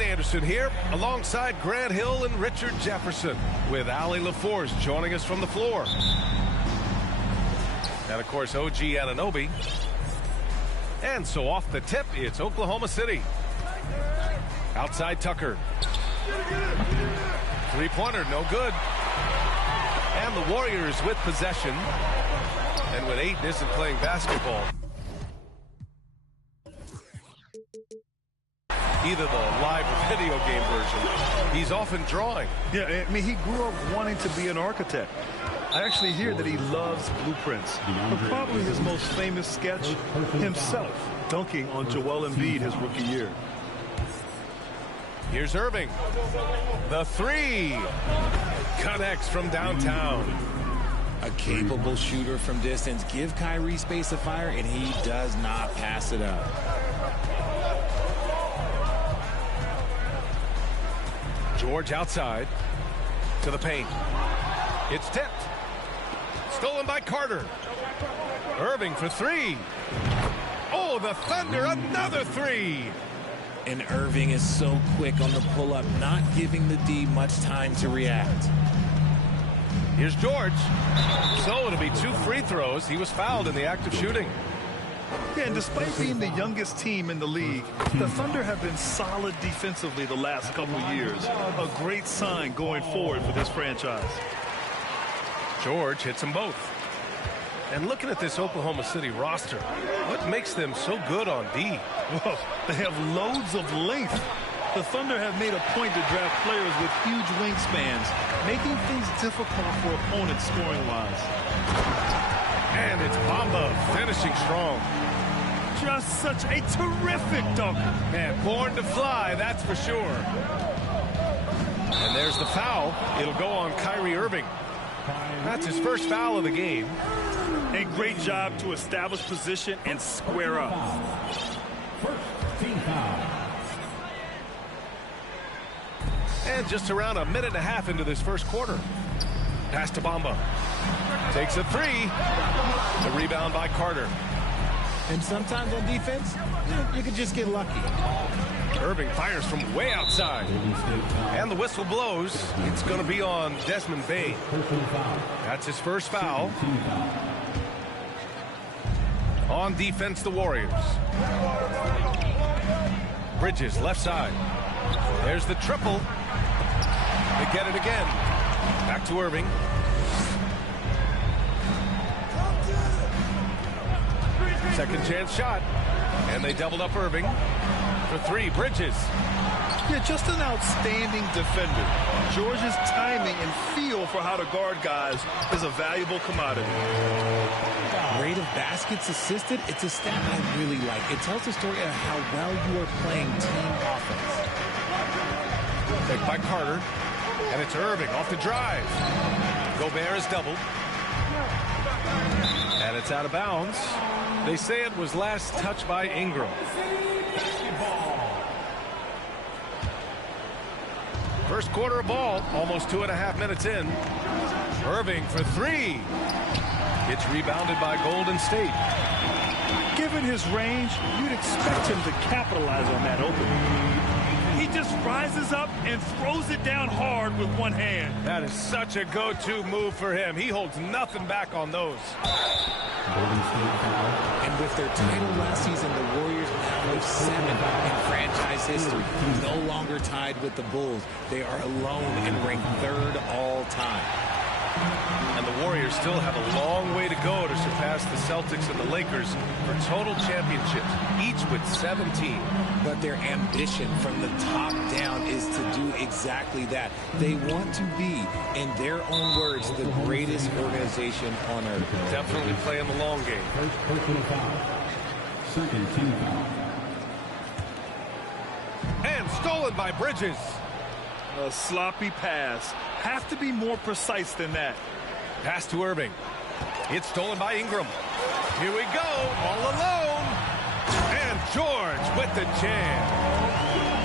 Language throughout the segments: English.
Ryan Anderson here, alongside Grant Hill and Richard Jefferson, with Ali LaForce joining us from the floor. And, of course, OG Anunoby. And so off the tip, it's Oklahoma City. Outside Tucker. Three-pointer, no good. And the Warriors with possession. And when Ayton isn't playing basketball, either the live or video game version, he's often drawing. Yeah, I mean, he grew up wanting to be an architect. I actually hear that he loves blueprints. But probably his most famous sketch, himself dunking on Joel Embiid his rookie year. Here's Irving. The three connects from downtown. A capable shooter from distance. Give Kyrie space to fire, and he does not pass it up. George outside to the paint. It's tipped. Stolen by Carter. Irving for three. Oh, the Thunder, another three. And Irving is so quick on the pull-up, not giving the D much time to react. Here's George. So it'll be 2 free throws. He was fouled in the act of shooting. Yeah, and despite being the youngest team in the league, the Thunder have been solid defensively the last couple years. A great sign going forward for this franchise. George hits them both. And looking at this Oklahoma City roster, what makes them so good on D? Well, they have loads of length. The Thunder have made a point to draft players with huge wingspans, making things difficult for opponents scoring-wise. And it's Bamba finishing strong. Just such a terrific dunker. Man, born to fly, that's for sure. And there's the foul. It'll go on Kyrie Irving. That's his first foul of the game. A great job to establish position and square up. And just around a minute and a half into this first quarter. Pass to Bamba. Takes a three. The rebound by Carter. And sometimes on defense, you can just get lucky. Irving fires from way outside. And the whistle blows. It's going to be on Desmond Bane. That's his first foul. On defense, the Warriors. Bridges, left side. There's the triple. They get it again. Back to Irving. Second chance shot. And they doubled up Irving. For three, Bridges. Yeah, just an outstanding defender. George's timing and feel for how to guard guys is a valuable commodity. Rate of baskets assisted, it's a stat I really like. It tells the story of how well you are playing team offense. Picked by Carter. And it's Irving off the drive. Gobert is doubled. And it's out of bounds. They say it was last touched by Ingram. First quarter of ball, almost 2.5 minutes in. Irving for three. It's rebounded by Golden State. Given his range, you'd expect him to capitalize on that opening. He just rises up and throws it down hard with one hand. That is such a go-to move for him. He holds nothing back on those. And with their title last season, the Warriors now have 7 in franchise history. No longer tied with the Bulls. They are alone and ranked 3rd all time. And the Warriors still have a long way to go to surpass the Celtics and the Lakers for total championships, each with 17. But their ambition from the top down is to do exactly that. They want to be, in their own words, the greatest organization on earth. Definitely playing the long game. First personal foul. Second team foul. And stolen by Bridges. A sloppy pass. Have to be more precise than that. Pass to Irving. It's stolen by Ingram. Here we go, all alone. And George with the jam.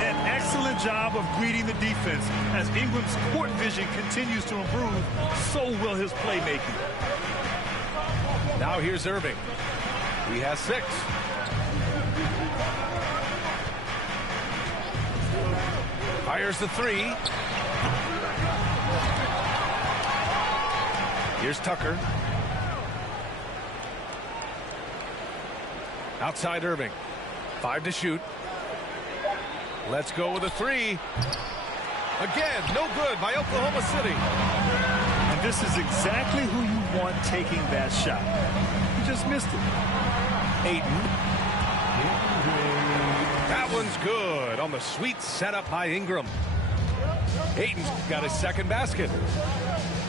An excellent job of greeting the defense. As Ingram's court vision continues to improve, so will his playmaking. Now here's Irving. He has 6. Fires the three. Here's Tucker. Outside Irving. 5 to shoot. Let's go with a three. Again, no good by Oklahoma City. And this is exactly who you want taking that shot. You just missed it. Ayton. That one's good on the sweet setup by Ingram. Ayton's got his second basket.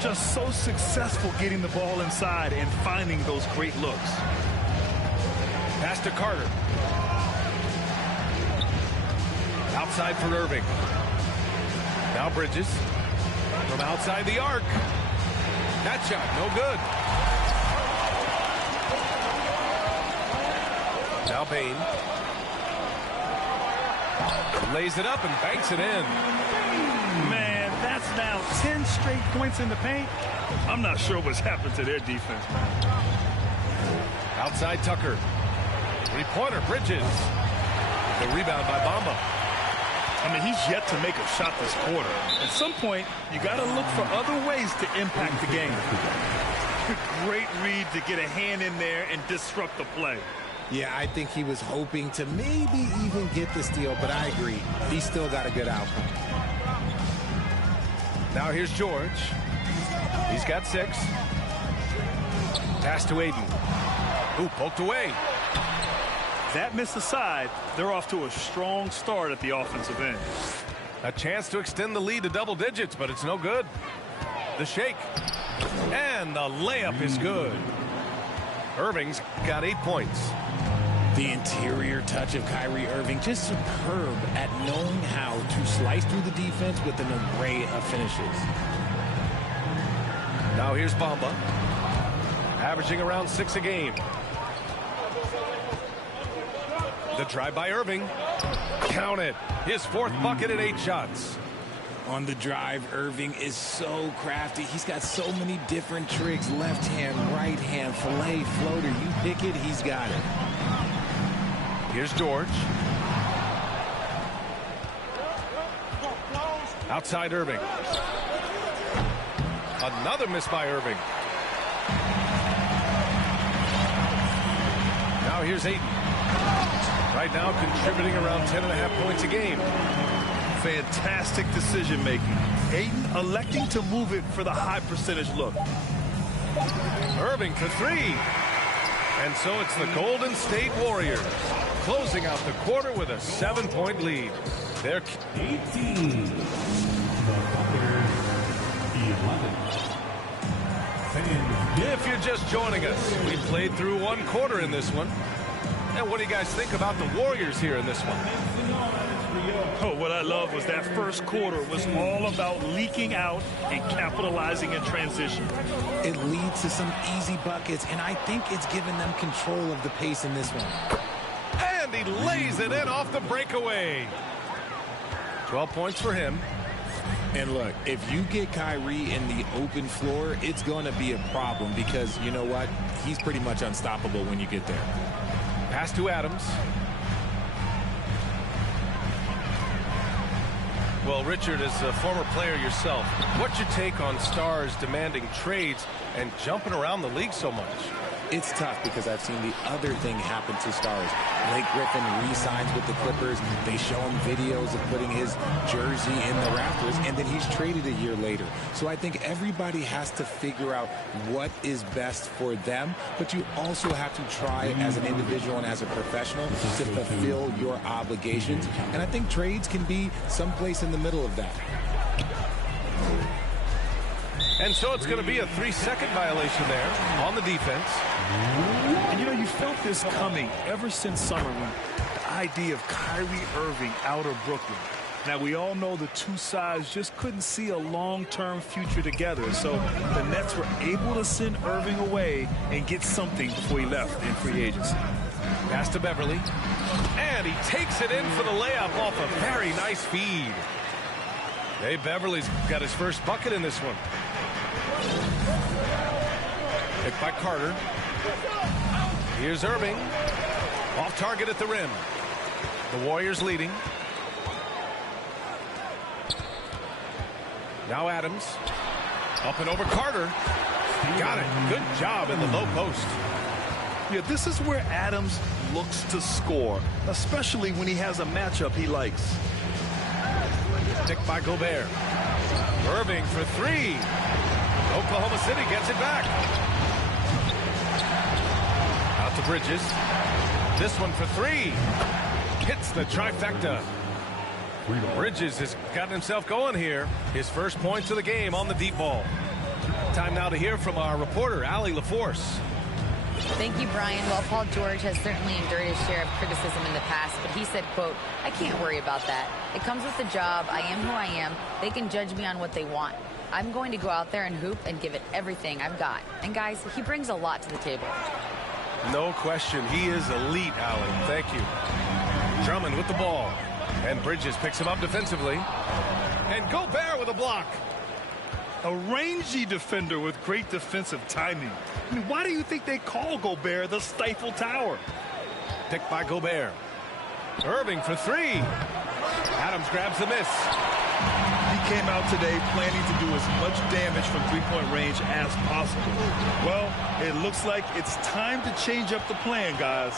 Just so successful getting the ball inside and finding those great looks. Pass to Carter. Outside for Irving. Now Bridges. From outside the arc. That shot, no good. Now Bane. Lays it up and banks it in. Man, that's now 10 straight points in the paint. I'm not sure what's happened to their defense, man. Outside Tucker. Three-pointer, Bridges. The rebound by Bamba. I mean, he's yet to make a shot this quarter. At some point, you got to look for other ways to impact the game. Great read to get a hand in there and disrupt the play. Yeah, I think he was hoping to maybe even get the steal, but I agree. He's still got a good outcome. Now here's George. He's got 6. Pass to Ayton. Ooh, poked away. That miss aside, they're off to a strong start at the offensive end. A chance to extend the lead to double digits, but it's no good. The shake. And the layup is good. Irving's got 8 points. The interior touch of Kyrie Irving, just superb at knowing how to slice through the defense with an array of finishes. Now here's Bamba. Averaging around 6 a game. The drive by Irving. Count it. His 4th bucket in 8 shots. On the drive, Irving is so crafty. He's got so many different tricks. Left hand, right hand, fillet, floater. You pick it, he's got it. Here's George. Outside Irving. Another miss by Irving. Now here's Ayton. Right now contributing around 10.5 points a game. Fantastic decision making. Ayton electing to move it for the high percentage look. Irving for 3. And so it's the Golden State Warriors closing out the quarter with a 7-point lead. They're 18. The Thunder, 11. If you're just joining us, we played through 1 quarter in this one. And what do you guys think about the Warriors here in this one? Oh, what I love was that first quarter was all about leaking out and capitalizing in transition. It leads to some easy buckets, and I think it's given them control of the pace in this one. And he lays it in off the breakaway. 12 points for him. And look, if you get Kyrie in the open floor, it's going to be a problem because, you know what, he's pretty much unstoppable when you get there. Pass to Adams. Well, Richard, as a former player yourself, what's your take on stars demanding trades and jumping around the league so much? It's tough because I've seen the other thing happen to stars. Blake Griffin re-signs with the Clippers. They show him videos of putting his jersey in the rafters, and then he's traded a year later. So I think everybody has to figure out what is best for them, but you also have to try as an individual and as a professional to fulfill your obligations. And I think trades can be someplace in the middle of that. And so it's going to be a 3-second violation there on the defense. And you know, you felt this coming ever since summer when the idea of Kyrie Irving out of Brooklyn. Now, we all know the two sides just couldn't see a long-term future together. So the Nets were able to send Irving away and get something before he left in free agency. Pass to Beverly. And he takes it in for the layup off a very nice feed. Hey, Beverly's got his first bucket in this one. Picked by Carter. Here's Irving. Off target at the rim. The Warriors leading. Now Adams. Up and over Carter. Got it. Good job in the low post. Yeah, this is where Adams looks to score, especially when he has a matchup he likes. Picked by Gobert. Irving for three. Oklahoma City gets it back. Out to Bridges. This one for three. Hits the trifecta. Bridges has gotten himself going here. His first points of the game on the deep ball. Time now to hear from our reporter, Allie LaForce. Thank you, Brian. Well, Paul George has certainly endured his share of criticism in the past, but he said, quote, "I can't worry about that. It comes with the job. I am who I am. They can judge me on what they want. I'm going to go out there and hoop and give it everything I've got." And guys, he brings a lot to the table. No question. He is elite, Allie. Thank you. Drummond with the ball. And Bridges picks him up defensively. And Gobert with a block. A rangy defender with great defensive timing. I mean, why do you think they call Gobert the Stifle Tower? Picked by Gobert. Irving for three. Adams grabs the miss. He came out today planning to do as much damage from three-point range as possible. Well, it looks like it's time to change up the plan, guys.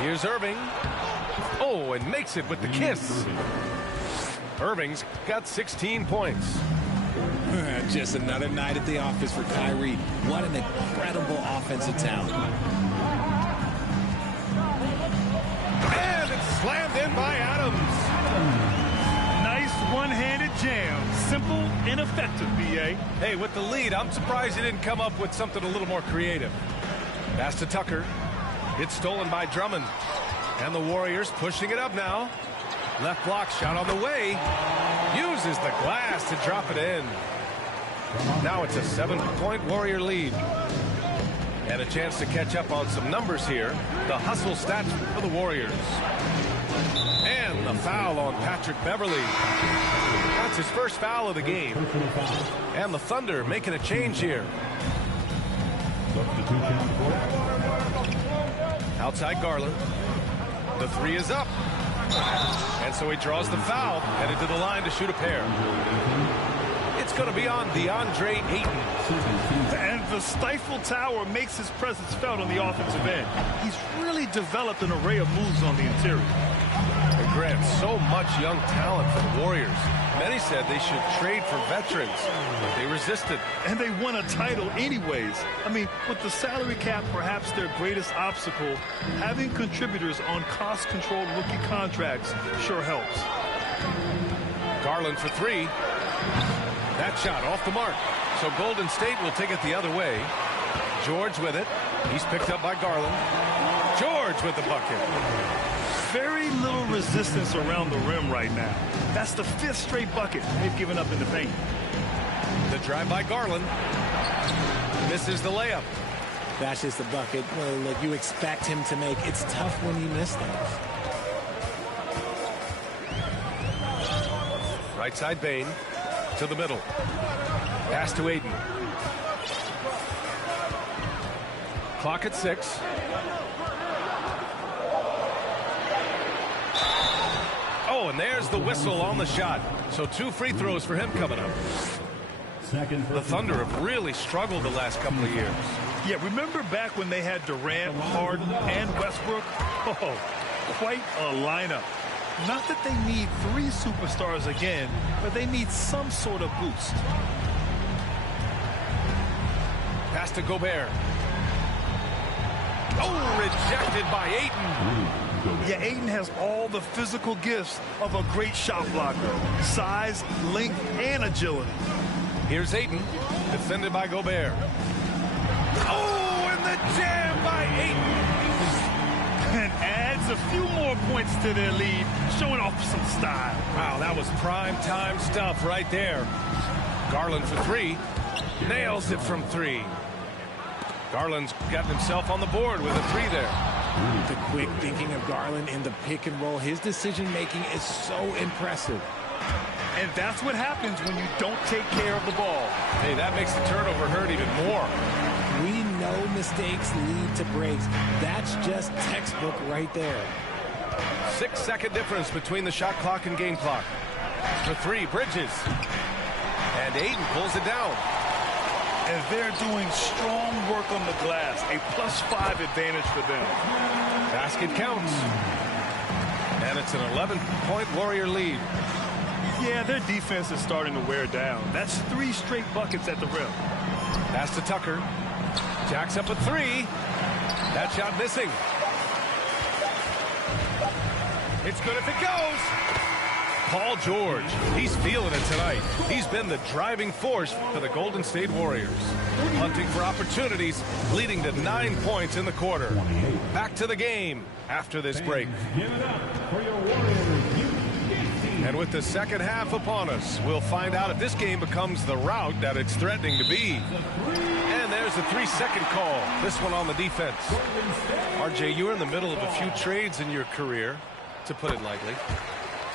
Here's Irving. Oh, and makes it with the kiss. Irving's got 16 points. Just another night at the office for Kyrie. What an incredible offensive talent. And it's slammed in by Adams. Nice one-handed jam. Simple and effective, B.A. Hey, with the lead, I'm surprised he didn't come up with something a little more creative. Pass to Tucker. It's stolen by Drummond. And the Warriors pushing it up now. Left block shot on the way. Uses the glass to drop it in. Now it's a 7-point Warrior lead. And a chance to catch up on some numbers here. The hustle stats for the Warriors. And the foul on Patrick Beverley. That's his first foul of the game. And the Thunder making a change here. Outside Garland. The three is up. And so he draws the foul, headed to the line to shoot a pair. It's going to be on DeAndre Ayton. And the Stifle Tower makes his presence felt on the offensive end. He's really developed an array of moves on the interior. And Grant, so much young talent for the Warriors. Many said they should trade for veterans, but they resisted. And they won a title anyways. I mean, with the salary cap perhaps their greatest obstacle, having contributors on cost-controlled rookie contracts sure helps. Garland for three. That shot off the mark. So Golden State will take it the other way. George with it. He's picked up by Garland. George with the bucket. Very little resistance around the rim right now. That's the 5th straight bucket they've given up in the paint. The drive by Garland. Misses the layup. That's just the bucket look you expect him to make. It's tough when you miss those. Right side Bane. To the middle. Pass to Ayton. Clock at 6. Oh, and there's the whistle on the shot. So 2 free throws for him coming up. The Thunder have really struggled the last couple of years. Yeah, remember back when they had Durant, Harden, and Westbrook? Oh, quite a lineup. Not that they need 3 superstars again, but they need some sort of boost. Pass to Gobert. Oh, rejected by Ayton. Yeah, Ayton has all the physical gifts of a great shot blocker. Size, length, and agility. Here's Ayton, defended by Gobert. Oh, and the jam by Ayton. And adds a few more points to their lead, showing off some style. Wow, that was prime time stuff right there. Garland for 3. Nails it from 3. Garland's got himself on the board with a 3 there. The quick thinking of Garland in the pick and roll. His decision-making is so impressive. And that's what happens when you don't take care of the ball. Hey, that makes the turnover hurt even more. We know mistakes lead to breaks. That's just textbook right there. 6-second difference between the shot clock and game clock. For 3, Bridges. outside. Ayton pulls it down. And they're doing strong work on the glass. A +5 advantage for them. Basket counts. And it's an 11-point Warrior lead. Yeah, their defense is starting to wear down. That's 3 straight buckets at the rim. Pass to Tucker. Jacks up a 3. That shot missing. It's good if it goes. Paul George, he's feeling it tonight. He's been the driving force for the Golden State Warriors. Hunting for opportunities, leading to 9 points in the quarter. Back to the game after this break. Give it up for your Warriors. And with the second half upon us, we'll find out if this game becomes the rout that it's threatening to be. And there's a 3-second call. This one on the defense. RJ, you were in the middle of a few trades in your career, to put it lightly.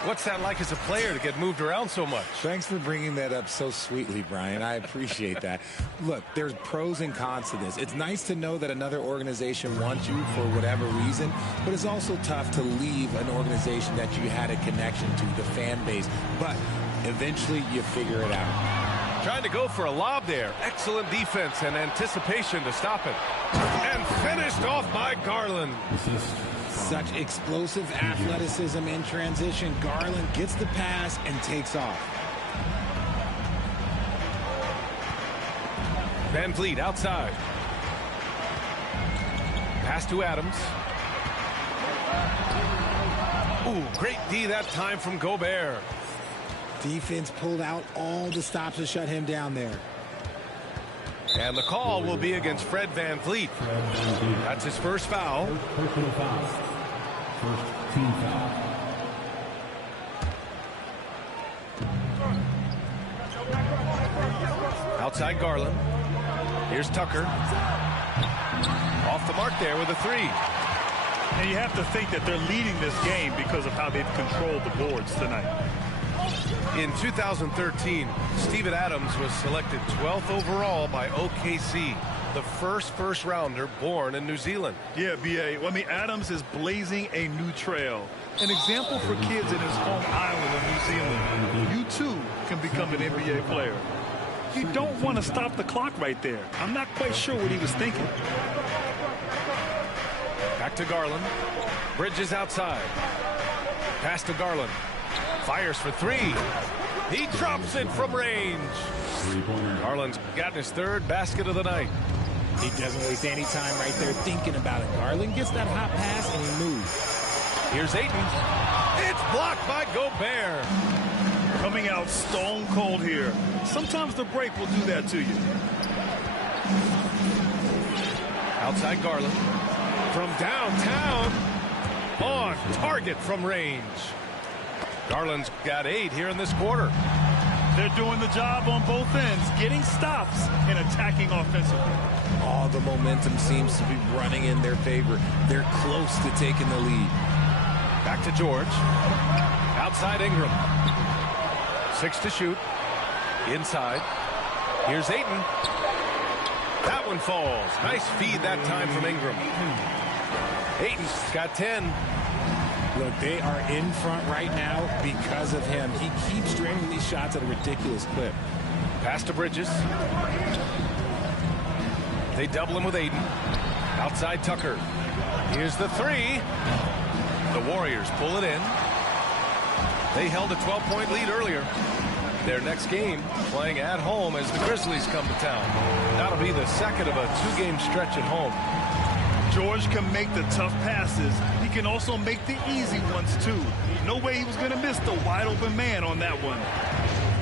What's that like as a player to get moved around so much? Thanks for bringing that up so sweetly, Brian. I appreciate that. Look, there's pros and cons to this. It's nice to know that another organization wants you for whatever reason, but it's also tough to leave an organization that you had a connection to, the fan base. But eventually you figure it out. Trying to go for a lob there. Excellent defense and anticipation to stop it. And finished off by Garland. Such explosive athleticism in transition. Garland gets the pass and takes off. Van Vliet outside. Pass to Adams. Ooh, great D that time from Gobert. Defense pulled out all the stops to shut him down there. And the call will be against Fred Van Vliet. That's his first foul. Personal foul. First team foul. Outside Garland. Here's Tucker. Off the mark there with a 3. And you have to think that they're leading this game because of how they've controlled the boards tonight. In 2013, Steven Adams was selected 12th overall by OKC, the first rounder born in New Zealand. Yeah, B.A. Well, I mean, Adams is blazing a new trail. An example for kids in his home island of New Zealand. You, too, can become an NBA player. You don't want to stop the clock right there. I'm not quite sure what he was thinking. Back to Garland. Bridges outside. Pass to Garland. Fires for 3. He drops it from range. Garland's gotten his 3rd basket of the night. He doesn't waste any time right there thinking about it. Garland gets that hot pass and he moves. Here's Ayton. It's blocked by Gobert. Coming out stone cold here. Sometimes the break will do that to you. Outside Garland. From downtown. On target from range. Garland's got 8 here in this quarter. They're doing the job on both ends, getting stops and attacking offensively. All the momentum seems to be running in their favor. They're close to taking the lead. Back to George. Outside Ingram. 6 to shoot. Inside. Here's Ayton. That one falls. Nice feed that time from Ingram. Ayton's got 10. Look, they are in front right now because of him. He keeps draining these shots at a ridiculous clip. Pass to Bridges. They double him with Ayton. Outside Tucker. Here's the 3. The Warriors pull it in. They held a 12-point lead earlier. Their next game playing at home as the Grizzlies come to town. That'll be the second of a 2-game stretch at home. George can make the tough passes. He can also make the easy ones, too. No way he was going to miss the wide-open man on that one.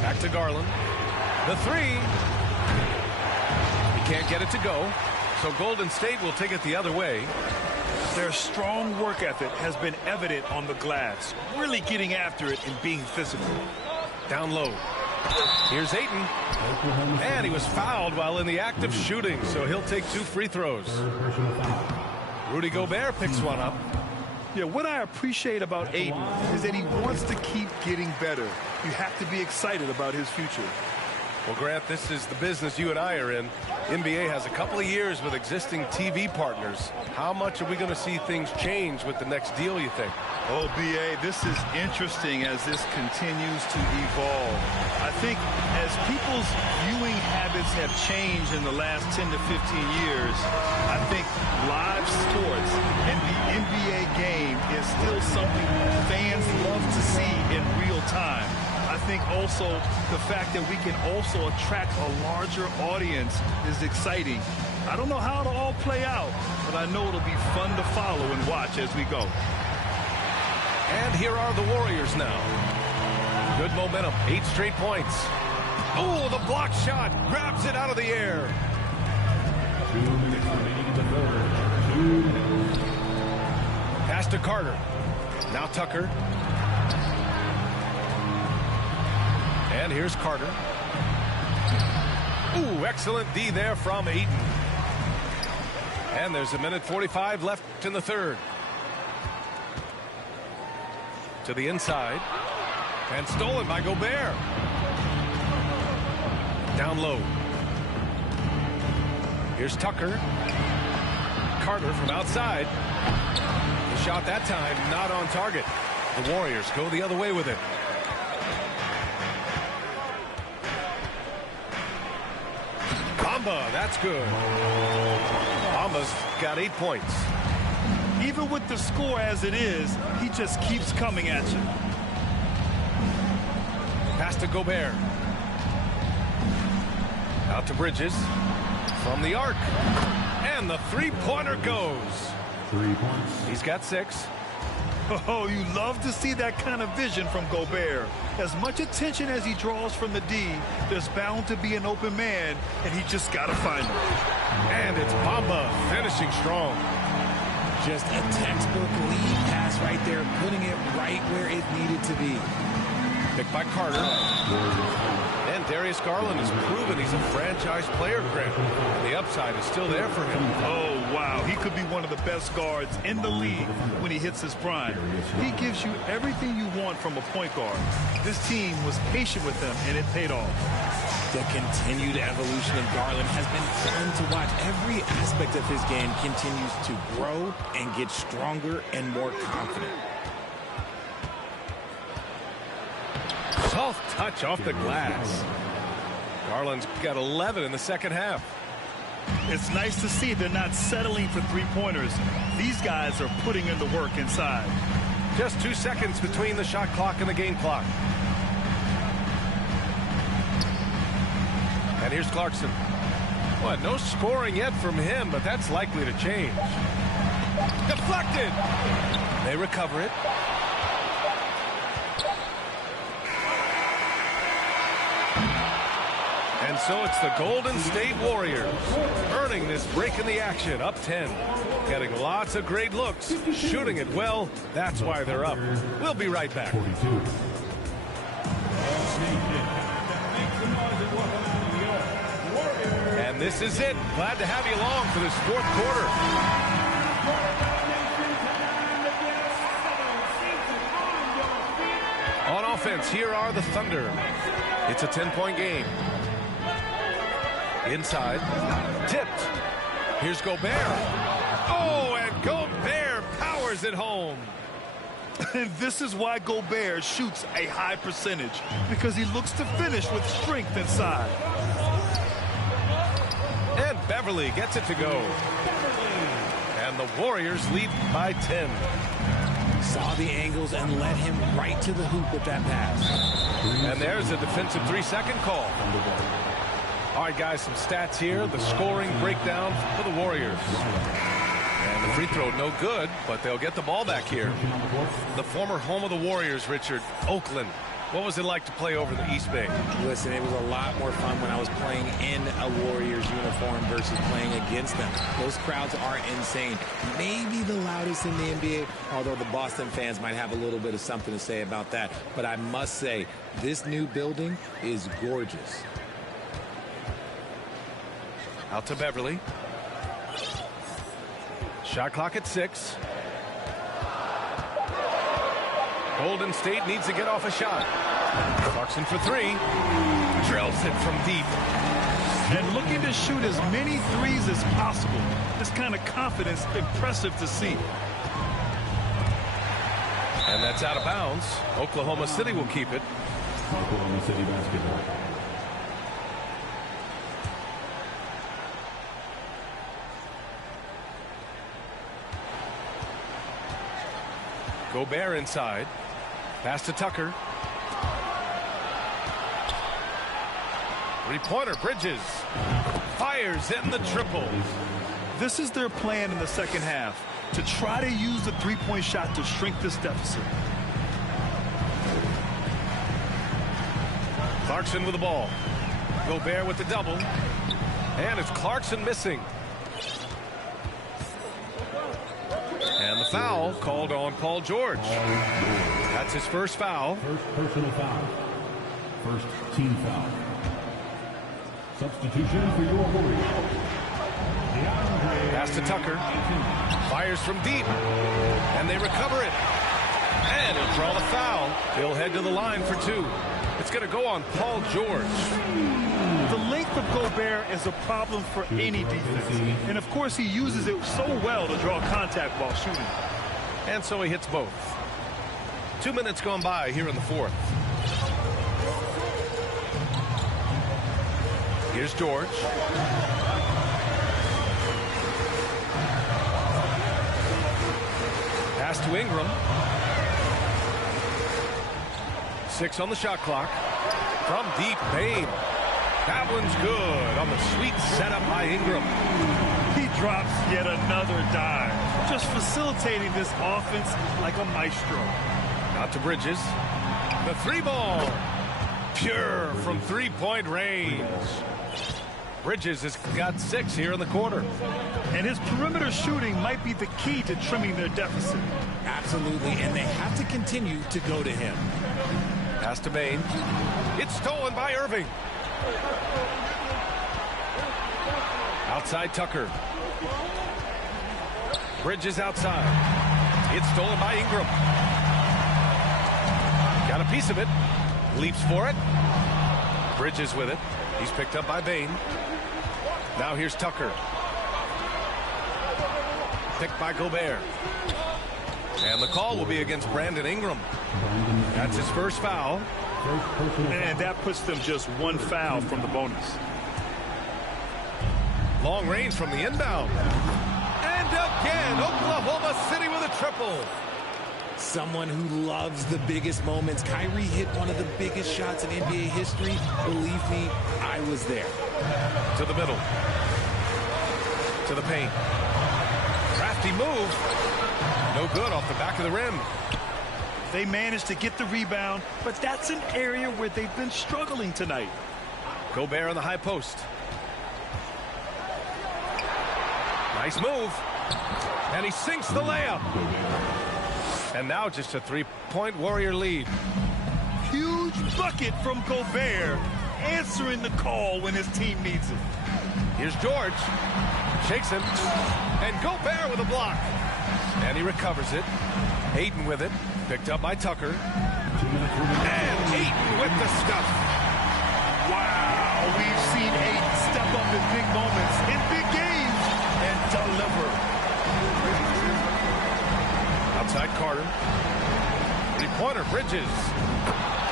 Back to Garland. The 3. He can't get it to go, so Golden State will take it the other way. Their strong work ethic has been evident on the glass, really getting after it and being physical. Down low. Here's Ayton. And he was fouled while in the act of shooting, so he'll take 2 free throws. Rudy Gobert picks one up. Yeah, what I appreciate about Ayton is that he wants to keep getting better. You have to be excited about his future. Well, Grant, this is the business you and I are in. NBA has a couple of years with existing TV partners. How much are we going to see things change with the next deal, you think? Oh, B.A., this is interesting as this continues to evolve. I think as people's viewing habits have changed in the last 10 to 15 years, I think live sports and the NBA game is still something fans love to see in real time. I think also the fact that we can also attract a larger audience is exciting. I don't know how it'll all play out, but I know it'll be fun to follow and watch as we go. And here are the Warriors now. Good momentum, 8 straight points. Oh, the block shot grabs it out of the air. 2 minutes remaining in the third. 2 minutes. Pass to Carter. Now Tucker. And here's Carter. Ooh, excellent D there from Ayton. And there's 1:45 left in the third. To the inside. And stolen by Gobert. Down low. Here's Tucker. Carter from outside. The shot that time not on target. The Warriors go the other way with it. Bamba, that's good. Bamba's got 8 points. Even with the score as it is, he just keeps coming at you. Pass to Gobert. Out to Bridges. From the arc. And the three-pointer goes. 3 points. He's got 6. Oh, you love to see that kind of vision from Gobert. As much attention as he draws from the D, there's bound to be an open man, and he just got to find him. And it's Bamba finishing strong. Just a textbook lead pass right there, putting it right where it needed to be. Picked by Carter. And Darius Garland has proven he's a franchise player, Grant. And the upside is still there for him. Oh, wow. He could be one of the best guards in the league when he hits his prime. He gives you everything you want from a point guard. This team was patient with him, and it paid off. The continued evolution of Garland has been fun to watch. Every aspect of his game continues to grow and get stronger and more confident. Soft touch off the glass. Garland's got 11 in the second half. It's nice to see they're not settling for three-pointers. These guys are putting in the work inside. Just 2 seconds between the shot clock and the game clock. And here's Clarkson. Well, no scoring yet from him, but that's likely to change. Deflected. They recover it. And so it's the Golden State Warriors earning this break in the action, up 10. Getting lots of great looks, shooting it well. That's why they're up. We'll be right back. 42. And this is it. Glad to have you along for this fourth quarter. On offense, here are the Thunder. It's a 10-point game. Inside. Tipped. Here's Gobert. Oh, and Gobert powers it home. And this is why Gobert shoots a high percentage, because he looks to finish with strength inside. And Beverly gets it to go. And the Warriors lead by 10. Saw the angles and led him right to the hoop with that pass. And there's a defensive 3-second call. All right, guys, some stats here. The scoring breakdown for the Warriors. And the free throw, no good, but they'll get the ball back here. The former home of the Warriors, Richard, Oakland. What was it like to play over the East Bay? Listen, it was a lot more fun when I was playing in a Warriors uniform versus playing against them. Those crowds are insane. Maybe the loudest in the NBA, although the Boston fans might have a little bit of something to say about that. But I must say, this new building is gorgeous. Out to Beverly. Shot clock at 6. Golden State needs to get off a shot. Clarkson for 3. Drills it from deep. And looking to shoot as many threes as possible. This kind of confidence, impressive to see. And that's out of bounds. Oklahoma City will keep it. Oklahoma City basketball. Gobert inside. Pass to Tucker. Three-pointer, Bridges. Fires in the triple. This is their plan in the second half, to try to use the three-point shot to shrink this deficit. Clarkson with the ball. Gobert with the double. And it's Clarkson missing. And the foul called on Paul George. That's his first foul. First personal foul. First team foul. Substitution for your Warriors. Pass to Tucker. Fires from deep. And they recover it. And he'll draw the foul. He'll head to the line for two. It's going to go on Paul George. The length of Gobert is a problem for any defense. And, of course, he uses it so well to draw contact while shooting. And so he hits both. 2 minutes gone by here in the fourth. Here's George. Pass to Ingram. 6 on the shot clock. From deep, Bane. That one's good on the sweet setup by Ingram. He drops yet another dive, just facilitating this offense like a maestro. Out to Bridges. The three ball. Pure from three-point range. Bridges has got 6 here in the quarter. And his perimeter shooting might be the key to trimming their deficit. Absolutely, and they have to continue to go to him. Pass to Bane. It's stolen by Irving. Outside Tucker. Bridges outside. It's stolen by Ingram. Got a piece of it. Leaps for it. Bridges with it. He's picked up by Bane. Now here's Tucker. Picked by Gobert. And the call will be against Brandon Ingram. That's his first foul. And that puts them just one foul from the bonus. Long range from the inbound. And again, Oklahoma City with a triple. Someone who loves the biggest moments. Kyrie hit one of the biggest shots in NBA history. Believe me, I was there. To the middle. To the paint. Crafty move. No good off the back of the rim. They managed to get the rebound, but that's an area where they've been struggling tonight. Gobert on the high post. Nice move. And he sinks the layup. And now just a three-point Warrior lead. Huge bucket from Gobert, answering the call when his team needs it. Here's George. Shakes him. And Gobert with a block. And he recovers it. Ayton with it. Picked up by Tucker. And Ayton with the stuff. Wow, we've seen Ayton step up in big moments, in big games, and deliver. Outside Carter. Three-pointer, Bridges.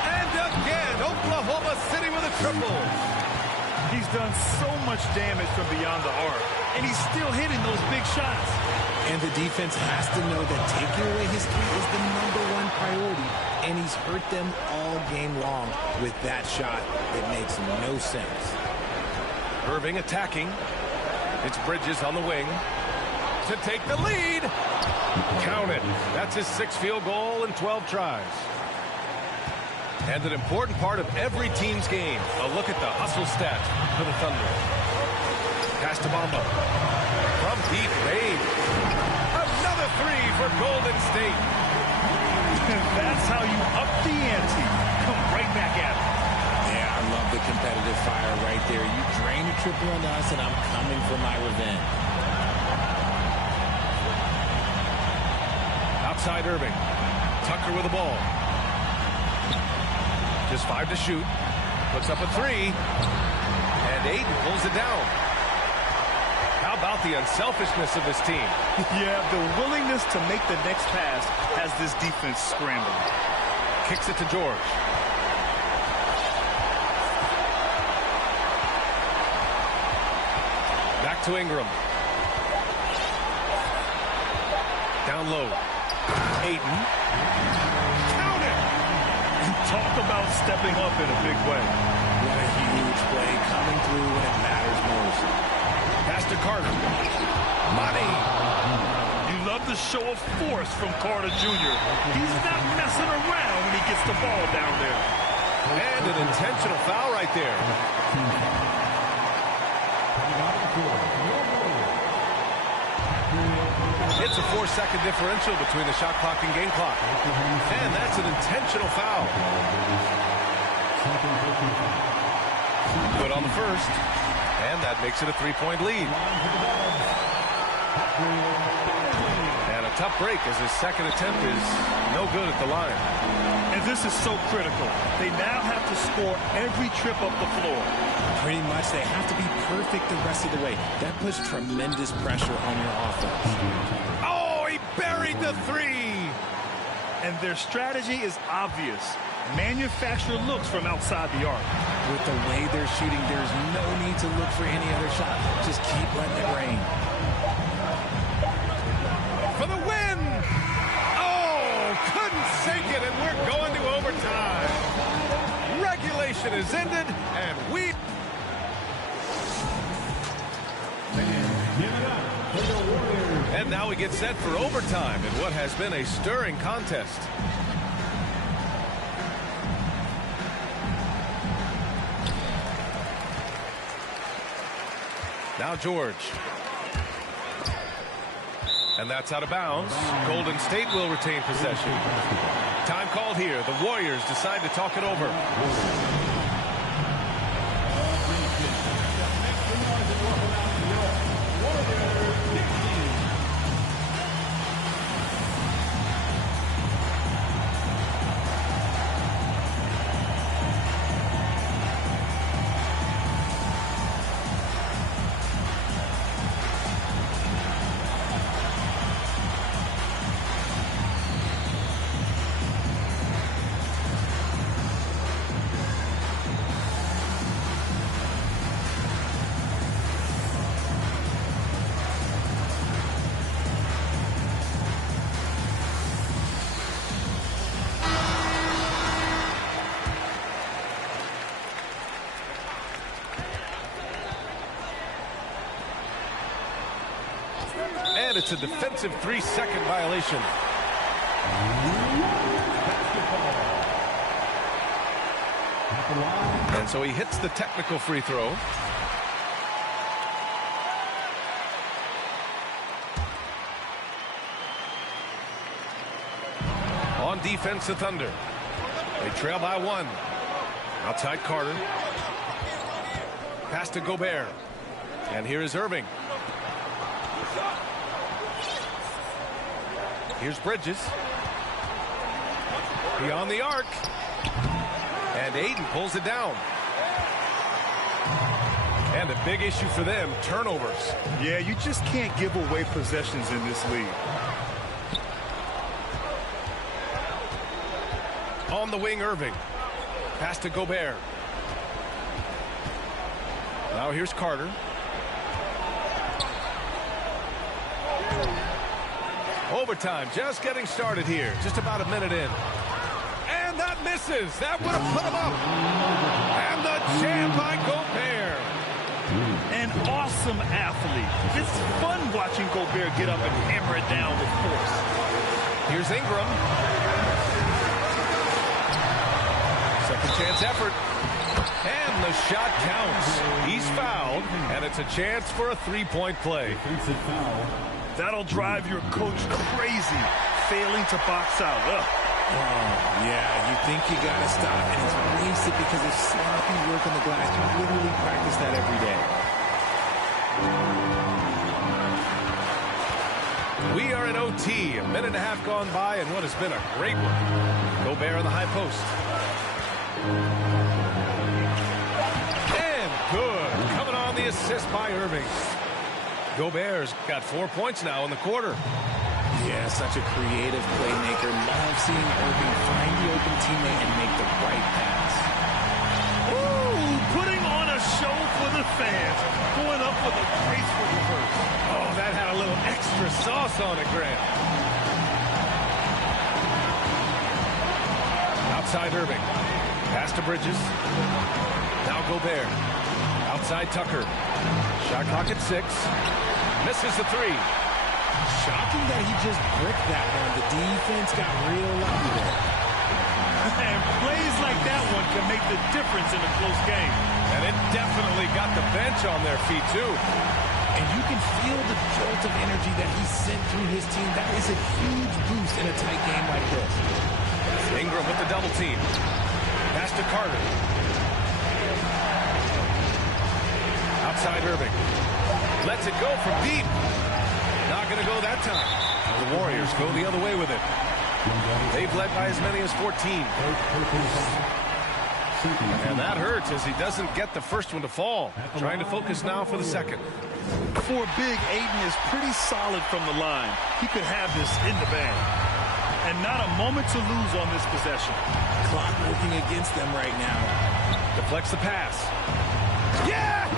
And again, Oklahoma City with a triple. He's done so much damage from beyond the arc, and he's still hitting those big shots. And the defense has to know that taking away his three is the #1 priority, and he's hurt them all game long with that shot that makes no sense. Irving attacking. It's Bridges on the wing to take the lead. Count it. That's his 6th field goal in 12 tries. And an important part of every team's game. A look at the hustle stats for the Thunder. Pass to Bamba. From deep range. Another 3 for Golden State. And that's how you up the ante. Come right back at it. Yeah, I love the competitive fire right there. You drain a triple on us, and I'm coming for my revenge. Outside Irving. Tucker with the ball. Just 5 to shoot. Puts up a 3. And Ayton pulls it down. How about the unselfishness of this team? Yeah, the willingness to make the next pass has this defense scrambling. Kicks it to George. Back to Ingram. Down low. Ayton. Count it! Talk about stepping up in a big way. What a huge play coming through when it matters most. Pass to Carter. Money! You love the show of force from Carter Jr. He's not messing around when he gets the ball down there. And an intentional foul right there. It's a 4-second differential between the shot clock and game clock. And that's an intentional foul. Good on the first. And that makes it a 3-point lead. And a tough break as his second attempt is no good at the line. And this is so critical. They now have to score every trip up the floor. Pretty much, they have to be perfect the rest of the way. That puts tremendous pressure on your offense. Oh, he buried the three! And their strategy is obvious. Manufacture looks from outside the arc. With the way they're shooting, there's no need to look for any other shot. Just keep letting it rain. For the win! Oh, couldn't sink it, and we're going to overtime. Regulation is ended, and we... And now we get set for overtime in what has been a stirring contest. Now George. And that's out of bounds. Golden State will retain possession. Time called here. The Warriors decide to talk it over. And it's a defensive 3-second violation. And so he hits the technical free throw. On defense, the Thunder. They trail by 1. Outside Carter. Pass to Gobert. And here is Irving. Here's Bridges. Beyond the arc. And Ayton pulls it down. And a big issue for them, turnovers. Yeah, you just can't give away possessions in this league. On the wing, Irving. Pass to Gobert. Now here's Carter. Overtime just getting started here. Just about a minute in. And that misses. That would have put him up. And the jam by Gobert. An awesome athlete. It's fun watching Gobert get up and hammer it down with force. Here's Ingram. Second chance effort. And the shot counts. He's fouled. And it's a chance for a three-point play. That'll drive your coach crazy, failing to box out. Ugh. Oh, yeah, you think you got to stop, and it's wasted because of sloppy work on the glass. You literally practice that every day. We are in OT. A minute and a half gone by, and what has been a great one. Gobert on the high post. And good. Coming on the assist by Irving. Gobert's got 4 points now in the quarter. Yeah, such a creative playmaker. Love seeing Irving find the open teammate and make the right pass. Ooh, putting on a show for the fans. Going up with a graceful reverse. Oh, that had a little extra sauce on it, Grant. Outside Irving. Pass to Bridges. Now Gobert. Outside Tucker. Shot clock at 6. Misses the 3. Shocking that he just bricked that one. The defense got real lucky there. And plays like that one can make the difference in a close game. And it definitely got the bench on their feet, too. And you can feel the jolt of energy that he sent through his team. That is a huge boost in a tight game like this. Ingram with the double team. Pass to Carter. Outside Irving. Lets it go from deep. Not going to go that time. The Warriors go the other way with it. They've led by as many as 14. And that hurts as he doesn't get the first one to fall. Trying to focus now for the second. For big, Ayton is pretty solid from the line. He could have this in the bag. And not a moment to lose on this possession. Clock working against them right now. Deflects the pass. Yes!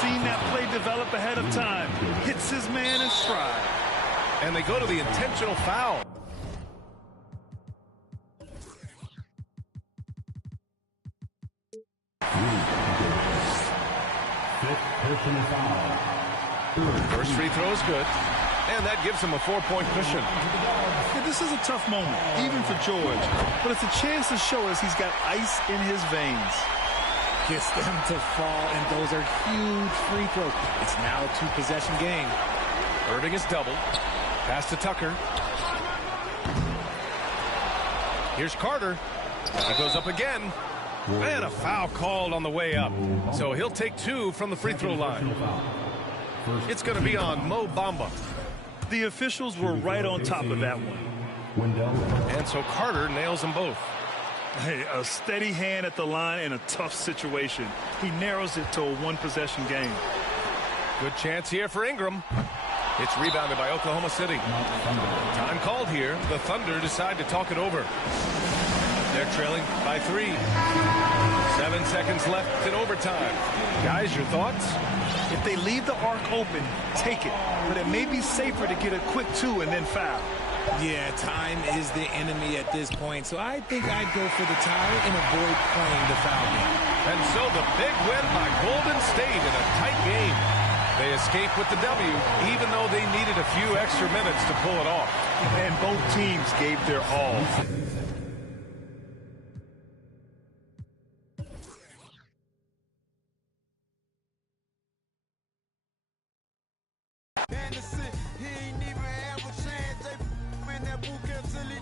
Seen that play develop ahead of time. Hits his man in stride. And they go to the intentional foul. Fifth personal foul. First free throw is good. And that gives him a 4-point cushion. Yeah, this is a tough moment, even for George. But it's a chance to show us he's got ice in his veins. Gets them to fall, and those are huge free throws. It's now a 2-possession game. Irving is doubled. Pass to Tucker. Here's Carter. He goes up again. And a foul called on the way up. So he'll take 2 from the free throw line. It's going to be on Mo Bamba. The officials were right on top of that one. And so Carter nails them both. Hey, a steady hand at the line in a tough situation. He narrows it to a 1-possession game. Good chance here for Ingram. It's rebounded by Oklahoma City. Time called here. The Thunder decide to talk it over. They're trailing by 3. 7 seconds left in overtime. Guys, your thoughts? If they leave the arc open, take it. But it may be safer to get a quick 2 and then foul. Yeah, time is the enemy at this point, so I think I'd go for the tie and avoid playing the foul game. And so the big win by Golden State in a tight game. They escape with the W, even though they needed a few extra minutes to pull it off. And both teams gave their all. He ain't even have a chance. They in that boot camp till he